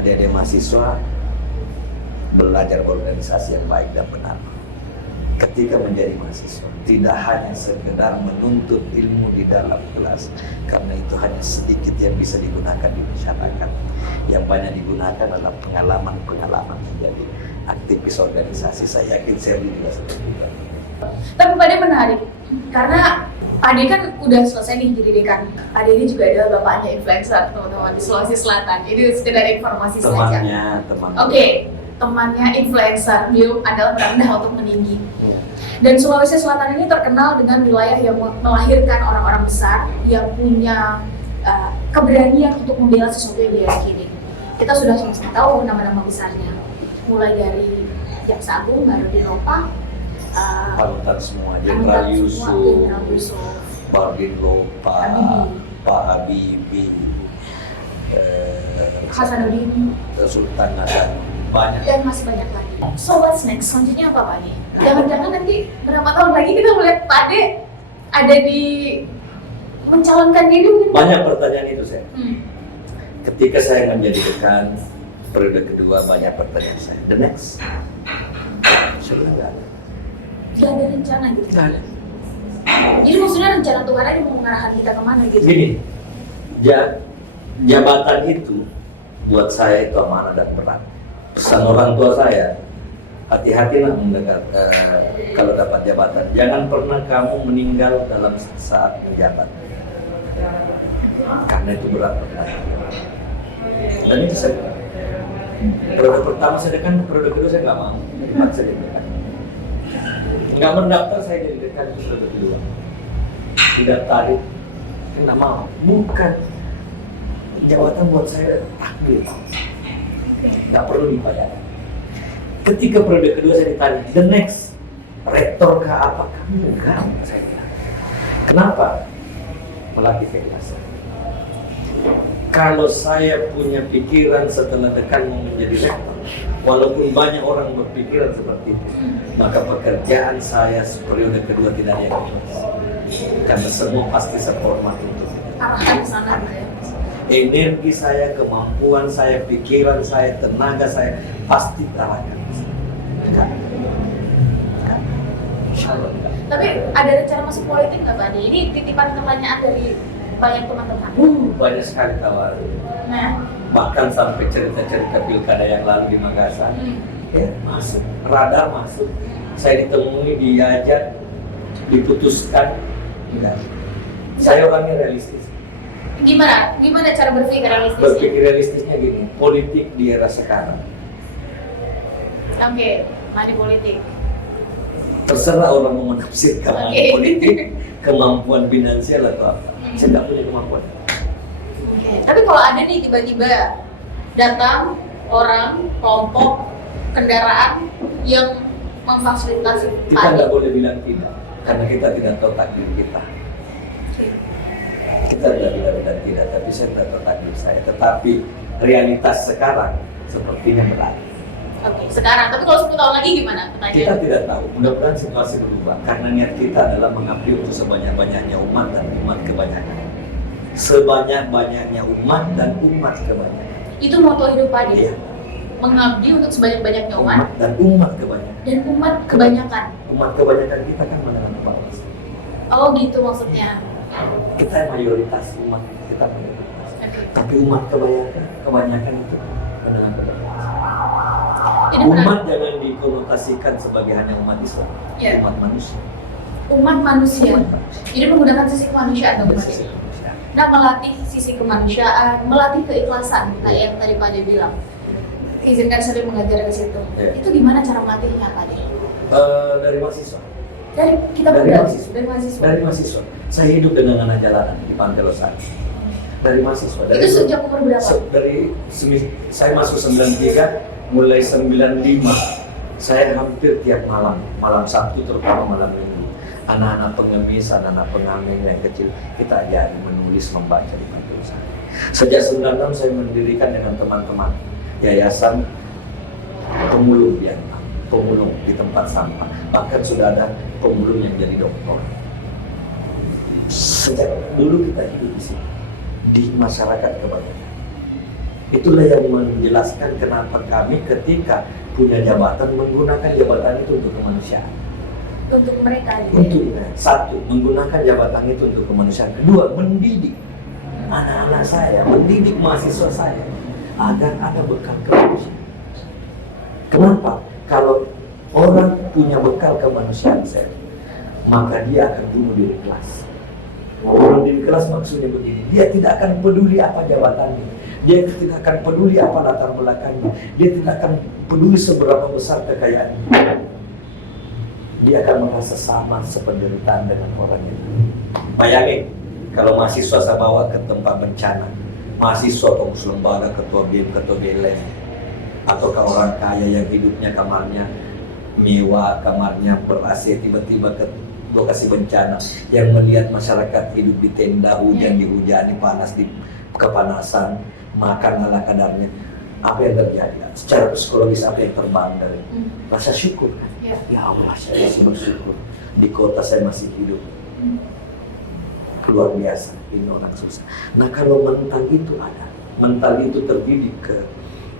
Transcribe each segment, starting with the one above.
adik-adik mahasiswa belajar organisasi yang baik dan benar. Ketika menjadi mahasiswa, tidak hanya sekedar menuntut ilmu di dalam kelas, karena itu hanya sedikit yang bisa digunakan di masyarakat. Yang banyak digunakan adalah pengalaman-pengalaman menjadi aktivis organisasi. Saya yakin Sherly juga seperti itu. Tapi Pak De menarik, karena Pak De kan udah selesai nih jadi dekan. Pak De ini juga adalah bapaknya influencer, teman-teman, di Sulawesi Selatan. Ini sekedar informasi saja. Temannya. Oke, temannya influencer, beliau adalah merendah untuk meninggi. Dan Sulawesi Selatan ini terkenal dengan wilayah yang melahirkan orang-orang besar yang punya keberanian untuk membela sesuatu yang dia yakini. Kita sudah sama-sama tahu nama-nama besarnya, mulai dari Jaksa Agung, Harudin Lopa, Panutan semua, Jenderal Yusuf, Bardin Lopa, Pak Habibie, Hasanuddin, Sultan Hasan, banyak. dan masih banyak lagi. So what's next? Selanjutnya apa Pak De? Jangan-jangan nanti berapa tahun lagi kita melihat Pak De ada di mencalonkan diri mungkin? Banyak pertanyaan itu saya. Ketika saya menjadi dekan periode kedua, banyak pertanyaan saya. The next, sudah nggak ada. Tidak ada rencana gitu. Nggak ada. Jadi maksudnya rencana Tuhan aja mau mengarahkan kita kemana gitu? Gini, jabatan itu buat saya itu amanah dan berat. Pesan orang tua saya, hati-hatilah mendekat kalau dapat jabatan. Jangan pernah kamu meninggal dalam saat menjabat, karena itu berat. Dan itu saya, periode pertama saya dekan, periode kedua saya nggak mau, dipaksa jadi dekan. Nggak mendaftar saya jadi dekan itu periode kedua. Tidak tarik, nggak mau. Bukan jabatan buat saya takdir, nggak perlu dibayar. Ketika periode kedua saya ditanya, the next, rektor kah apa? Kamu enggak, saya bilang. Kenapa? Melatih keikhlasan. Kalau saya punya pikiran setelah dekan mau menjadi rektor, walaupun banyak orang berpikiran seperti itu, maka pekerjaan saya periode kedua tidak ada yang ikhlas. Karena semua pasti seformat untuk Arahkan ke sana gitu ya. energi saya, kemampuan saya, pikiran saya, tenaga saya pasti terarahkan. Tapi ada rencana masuk politik nggak Pak De? Ini titipan pertanyaan dari banyak teman-teman. Banyak sekali tawaran. Nah, Bahkan sampai cerita-cerita pilkada yang lalu di Makassar, ya masuk, radar masuk. Saya ditemui, diajak, diputuskan. Enggak. Saya orangnya realistis. Gimana cara berpikir realistisnya? Berpikir realistisnya gini, politik di era sekarang. Oke, mari politik. Terserah orang mau menafsirkan politik, kemampuan finansial atau apa. Saya nggak punya kemampuan. Oke. Tapi kalau ada nih tiba-tiba datang orang, kelompok, kendaraan yang memfasilitasi Kita Pak De. nggak boleh bilang tidak, karena kita tidak tahu takdir kita. Kita tidak bilang tidak, tapi saya tidak tahu takdir saya. Tetapi realitas sekarang sepertinya berat. Oke, sekarang. Tapi kalau 10 tahun lagi gimana? Kita Pertanyaan. tidak tahu, mudah-mudahan situasi berubah. Karena niat kita adalah mengabdi untuk sebanyak-banyaknya umat dan umat kebanyakan. Sebanyak-banyaknya umat dan umat kebanyakan. Itu moto hidup Pak De. Iya. Mengabdi untuk sebanyak-banyaknya umat Dan umat kebanyakan. dan umat kebanyakan. Umat kebanyakan kita kan mendengar kepala. Oh gitu maksudnya. Kita mayoritas umat, kita mayoritas. Oke. Tapi umat kebanyakan itu mendengar kepala. Ini menarik. Umat jangan dikonotasikan sebagai hanya umat Islam, Ya. umat manusia. Umat manusia. Umat manusia. Jadi menggunakan sisi kemanusiaan dong Pak De. Sisi manusia. Nah, melatih sisi kemanusiaan, melatih keikhlasan kayak yang tadi Pak De bilang. Izinkan saya mengajar ke situ. Ya. Itu gimana cara melatihnya Pak De? Dari mahasiswa. Dari kita Dari berdua, mahasiswa. dari mahasiswa. Dari mahasiswa. Saya hidup dengan anak jalanan di Pantai Losari. Dari mahasiswa. Itu sejak umur berapa? Saya masuk 93, mulai 95. Saya hampir tiap malam Sabtu terutama malam Minggu. Anak-anak pengemis, anak-anak pengamen yang kecil, kita ajari menulis, membaca di Pantai Losari. Sejak 96 saya mendirikan dengan teman-teman yayasan pemulung di tempat sampah. Bahkan sudah ada pemulung yang jadi dokter. Sejak dulu kita hidup di sini, di masyarakat kebanyakan. Itulah yang menjelaskan kenapa kami ketika punya jabatan menggunakan jabatan itu untuk kemanusiaan. Untuk mereka gitu. Untuk satu, menggunakan jabatan itu untuk kemanusiaan. Kedua, mendidik anak-anak saya, mendidik mahasiswa saya agar ada bekal kemanusiaan. Kenapa? Kalau orang punya bekal kemanusiaan, maka dia akan tumbuh di kelas. Tumbuh di kelas maksudnya begini, dia tidak akan peduli apa jabatannya, dia tidak akan peduli apa latar belakangnya, dia tidak akan peduli seberapa besar kekayaannya. Dia akan merasa sama sependeritaan dengan orang itu. Bayangin, kalau mahasiswa saya bawa ke tempat bencana, mahasiswa pengurus lembaga, ketua BEM, ketua BLM, atau ke orang kaya yang hidupnya kamarnya mewah, kamarnya ber-AC, tiba-tiba ke lokasi bencana, yang melihat masyarakat hidup di tenda, hujan, dihujani, panas, di kepanasan, makan ala kadarnya. Apa yang terjadi? Secara psikologis apa yang terbang dari rasa syukur? Ya Allah, saya masih bersyukur di kota saya masih hidup. Luar biasa, ini orang susah. Nah, kalau mental itu ada, mental itu terdidik ke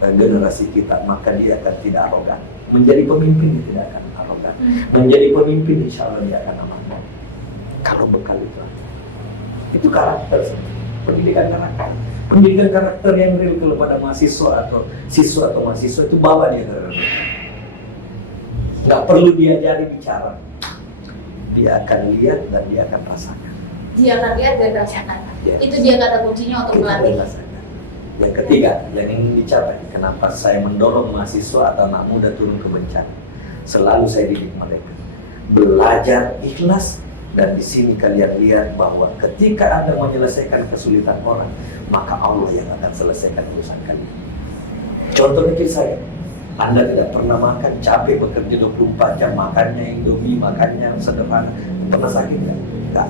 generasi kita, maka dia akan tidak arogan. Menjadi pemimpin dia tidak akan arogan. Menjadi pemimpin insya Allah dia akan aman. Kalau bekal itu ada. Itu karakter, pendidikan karakter. Pendidikan karakter yang real kepada mahasiswa atau siswa atau mahasiswa itu bawa dia ke nggak perlu diajari bicara, dia akan lihat dan dia akan rasakan. Dia akan lihat dan rasakan. Ya. Itu dia kata kuncinya untuk melatih. Yang ketiga, yang ingin dicapai, kenapa saya mendorong mahasiswa atau anak muda turun ke bencana? Selalu saya didik mereka belajar ikhlas, dan di sini kalian lihat bahwa ketika Anda menyelesaikan kesulitan orang, maka Allah yang akan selesaikan urusan kalian. Contoh kecil saya, Anda tidak pernah makan, capek bekerja 24 jam, makannya Indomie, makannya yang sederhana, pernah sakit kan? Enggak.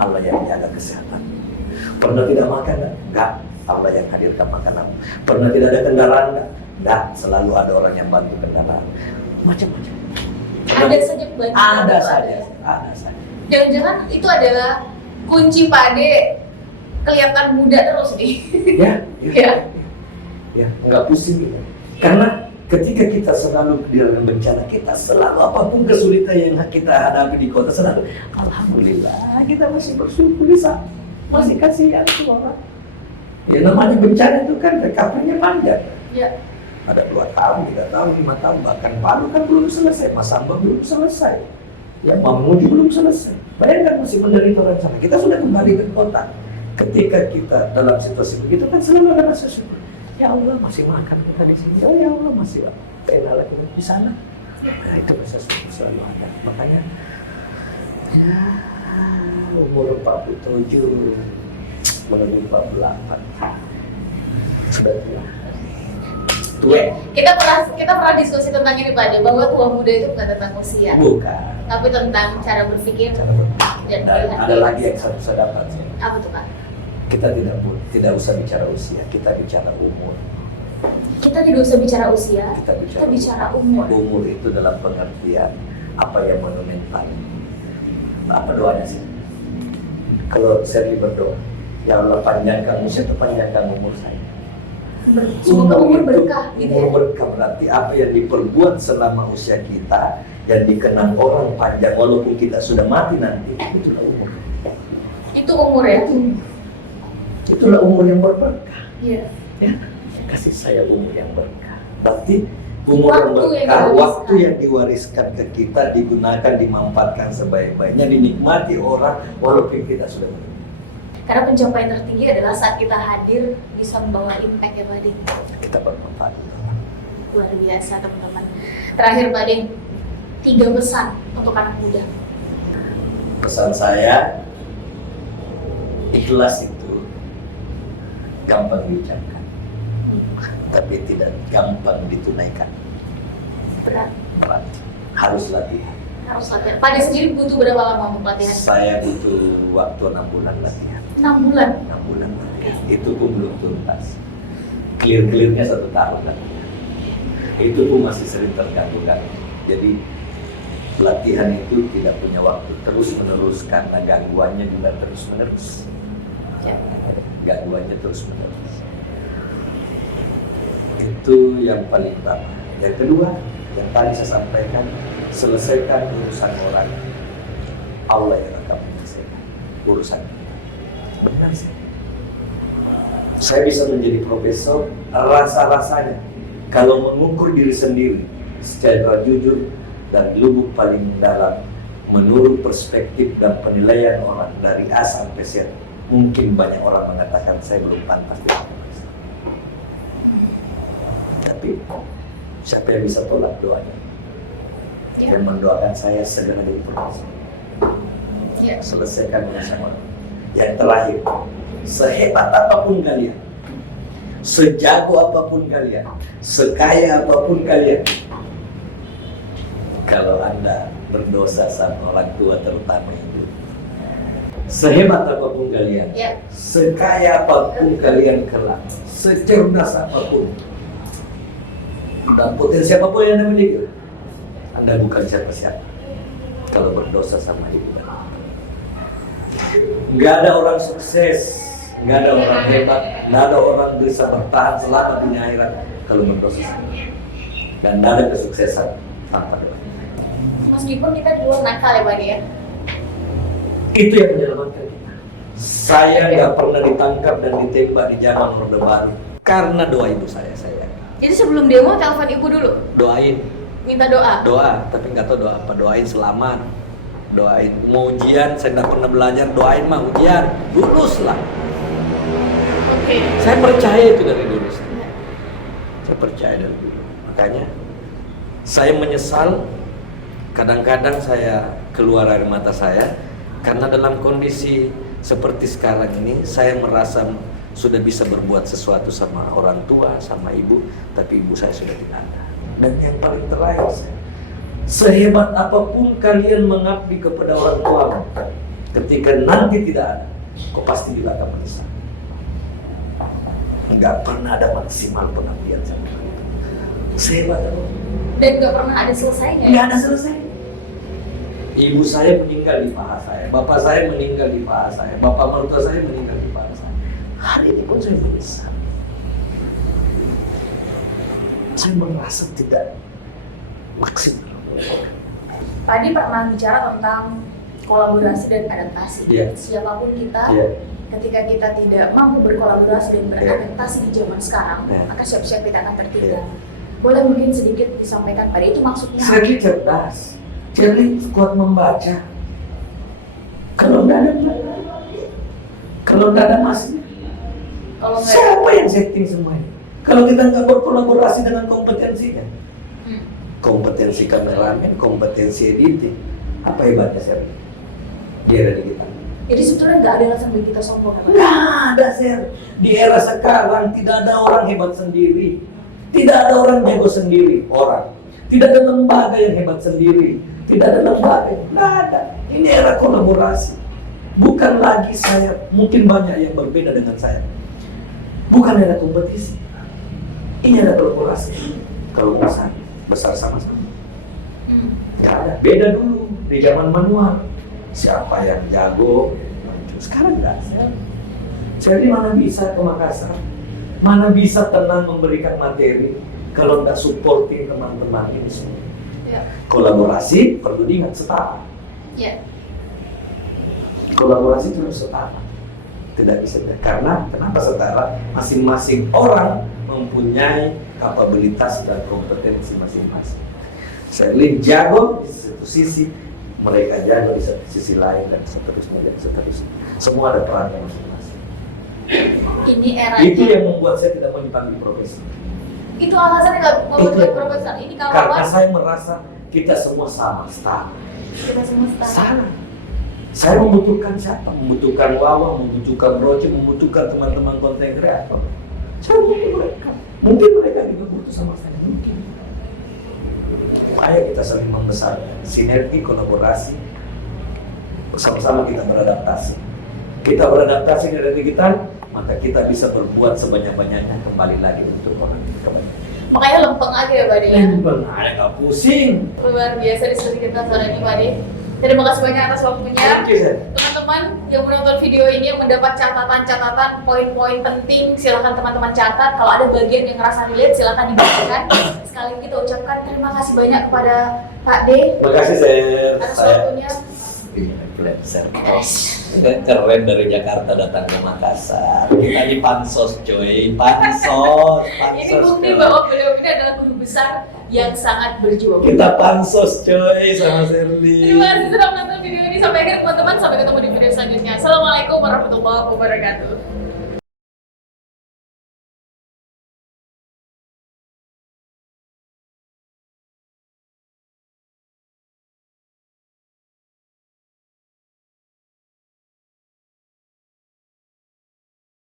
Allah yang jaga kesehatan. Pernah tidak makan? Enggak. Allah yang hadirkan makanan. Pernah tidak ada kendaraan? Enggak. Selalu ada orang yang bantu kendaraan. Macam-macam. Ada saja kebanyakan. Ada saja. Jangan-jangan itu adalah kunci Pak Ade kelihatan muda terus nih. Ya, nggak pusing gitu. Karena ketika kita selalu di dalam bencana, kita selalu apapun kesulitan yang kita hadapi di kota, selalu alhamdulillah kita masih bersyukur bisa, masih kasihan tuh orang. Ya namanya bencana itu kan recovery-nya panjang. Ya. Ada 2 tahun, 3 tahun, 5 tahun, bahkan Palu kan belum selesai, Mas Samba belum selesai, ya Mamuju belum selesai. Bayangkan masih menderita orang sana. Kita sudah kembali ke kota. Ketika kita dalam situasi begitu kan selalu ada rasa syukur. Ya Allah masih makan kita di sini. Oh ya Allah masih enak lagi di sana. Nah itu rasa syukur selalu ada. Makanya ya umur 47 menuju 48 sudah tua. Kita pernah diskusi tentang ini Pak Ade, bahwa tua muda itu bukan tentang usia. Bukan. Tapi tentang cara berpikir dan melihat. Ada lagi yang saya dapat. Apa tuh Pak? Kita tidak usah bicara usia, kita bicara umur. Kita tidak usah bicara usia, Kita bicara umur. Umur itu dalam pengertian apa yang monumental. Apa doanya sih? Kalau saya berdoa, ya Allah panjangkan usia atau panjangkan umur saya. Semoga umur berkah gitu ya. Umur berkah berarti apa yang diperbuat selama usia kita, yang dikenang orang panjang walaupun kita sudah mati nanti, itulah umur. Itu umur ya? Itulah umur yang berberkah. Iya. Ya, kasih saya umur yang berkah. Berarti umur yang Waktu yang berkah, diwariskan. waktu yang diwariskan ke kita digunakan, dimanfaatkan sebaik-baiknya, dinikmati orang walaupun kita sudah mati. Karena pencapaian tertinggi adalah saat kita hadir bisa membawa impact ya Pak Ade. Kita bermanfaat. Luar biasa teman-teman. Terakhir Pak Ade, 3 pesan untuk anak muda. Pesan saya, ikhlas itu gampang diucapkan, tapi tidak gampang ditunaikan. Berat. Harus latihan. Harus latihan. Pak Ade sendiri butuh berapa lama untuk latihan? Saya butuh waktu 6 bulan latihan. 6 bulan? 6 bulan latihan. Itu pun belum tuntas. Clear-clearnya 1 tahun latihan. Itu pun masih sering terganggu. Jadi latihan itu tidak punya waktu terus-menerus karena gangguannya juga terus-menerus. Ya. Gangguannya terus-menerus. Itu yang paling utama. Yang kedua, yang tadi saya sampaikan, selesaikan urusan orang. Allah yang akan menyelesaikan urusan. Benar sih. Saya bisa menjadi profesor, rasa-rasanya kalau mengukur diri sendiri secara jujur dan lubuk paling dalam menurut perspektif dan penilaian orang dari A sampai Z, mungkin banyak orang mengatakan saya belum pantas jadi profesor. Tapi siapa yang bisa tolak doanya? Yang mendoakan saya segera jadi profesor. Selesaikan urusan orang. Yang terakhir, sehebat apapun kalian, sejago apapun kalian, sekaya apapun kalian, kalau Anda berdosa sama orang tua terutama itu, sehebat apapun kalian, sekaya apapun kalian kelak, secerdas apapun, dan potensi apapun yang Anda miliki, Anda bukan siapa-siapa kalau berdosa sama ibu dan bapak. Nggak ada orang sukses, nggak ada orang hebat, nggak ada orang bisa bertahan selama dunia akhirat kalau berdosa sama ibu. Dan nggak ada kesuksesan tanpa doa. Meskipun kita di luar nakal ya Pak ya. Itu yang menyelamatkan kita. Saya nggak pernah ditangkap dan ditembak di zaman Orde Baru karena doa ibu saya. Jadi sebelum demo telepon ibu dulu? Doain. Minta doa? Doa, tapi nggak tahu doa apa. Doain selamat. Doain mau ujian, saya nggak pernah belajar. Doain mah ujian, lulus lah. Oke. Saya percaya itu dari dulu. Saya percaya dari dulu. Makanya saya menyesal. Kadang-kadang saya keluar air mata saya karena dalam kondisi seperti sekarang ini saya merasa sudah bisa berbuat sesuatu sama orang tua, sama ibu, tapi ibu saya sudah tidak ada. Dan yang paling terakhir, sehebat apapun kalian mengabdi kepada orang tua, ketika nanti tidak ada, kau pasti juga akan menyesal. Enggak pernah ada maksimal pengabdian sama kalian. Sehebat apapun. Dan nggak pernah ada selesainya? Nggak ada selesai. Ibu saya meninggal di paha saya, bapak saya meninggal di paha saya, bapak mertua saya meninggal di paha saya. Hari ini pun saya menyesal. Saya merasa tidak maksimal. Pak Adi pernah bicara tentang kolaborasi dan adaptasi. Siapapun kita, ketika kita tidak mampu berkolaborasi dan beradaptasi di zaman sekarang, maka siap-siap kita akan tertinggal. Boleh mungkin sedikit disampaikan Pak Adi, itu maksudnya? Saya cerdas, jadi kuat membaca. Kalau tidak ada masih, siapa yang setting semuanya? Kalau kita nggak berkolaborasi dengan kompetensinya, kompetensi kameramen, kompetensi editing, apa hebatnya saya? Dia ada di kita. Jadi sebetulnya nggak ada alasan bagi kita sombong, kan? Nggak ada, Sir. Di era sekarang tidak ada orang hebat sendiri. Tidak ada orang jago sendiri, orang. Tidak ada lembaga yang hebat sendiri. Tidak ada lembaga, nggak ada. Ini era kolaborasi. Bukan lagi saya, mungkin banyak yang berbeda dengan saya. Bukan era kompetisi. Ini ada kolaborasi. Kalau besar sama-sama. Nggak ada. Beda dulu di zaman manual. Siapa yang jago? Sekarang nggak. Saya ini mana bisa ke Makassar? Mana bisa tenang memberikan materi kalau nggak supporting teman-teman ini semua. Kolaborasi perlu diingat setara. Kolaborasi itu harus setara. Tidak bisa, karena kenapa setara? Masing-masing orang mempunyai kapabilitas dan kompetensi masing-masing. Saya lihat jago di satu sisi, mereka jago di satu sisi lain, dan seterusnya dan seterusnya. Semua ada perannya masing-masing. Ini era itu yang membuat saya tidak mau dipanggil profesor. Itu alasannya nggak mau dipanggil profesor. Ini karena saya merasa kita semua sama, setara. Kita semua setara. Saya membutuhkan siapa? Membutuhkan Wawa, membutuhkan Roci, membutuhkan teman-teman konten kreator. Saya butuh mereka. Mungkin mereka juga butuh sama saya. Mungkin. Supaya kita saling membesarkan, sinergi, kolaborasi, bersama-sama kita beradaptasi. Kita beradaptasi di era digital, maka kita bisa berbuat sebanyak-banyaknya kembali lagi untuk orang kebanyakan. Makanya lempeng aja ya Pak Adi. Lempeng aja, nggak pusing. Luar biasa diskusi kita sore ini Pak Adi. Terima kasih banyak atas waktunya. Thank you, Sir. Teman-teman yang menonton video ini yang mendapat catatan-catatan, poin-poin penting, silakan teman-teman catat. Kalau ada bagian yang ngerasa relate, silakan dibagikan. Sekali lagi kita ucapkan terima kasih banyak kepada Pak D Terima kasih, Sir. atas waktunya. Influencer. Keren dari Jakarta datang ke Makassar. Kita di Pansos, coy. Pansos. Ini bukti bahwa beliau ini adalah guru besar yang sangat berjuang. Kita Pansos, coy, sama Shirley. Terima kasih sudah menonton video ini sampai akhir teman-teman. Sampai ketemu di video selanjutnya. Assalamualaikum warahmatullahi wabarakatuh.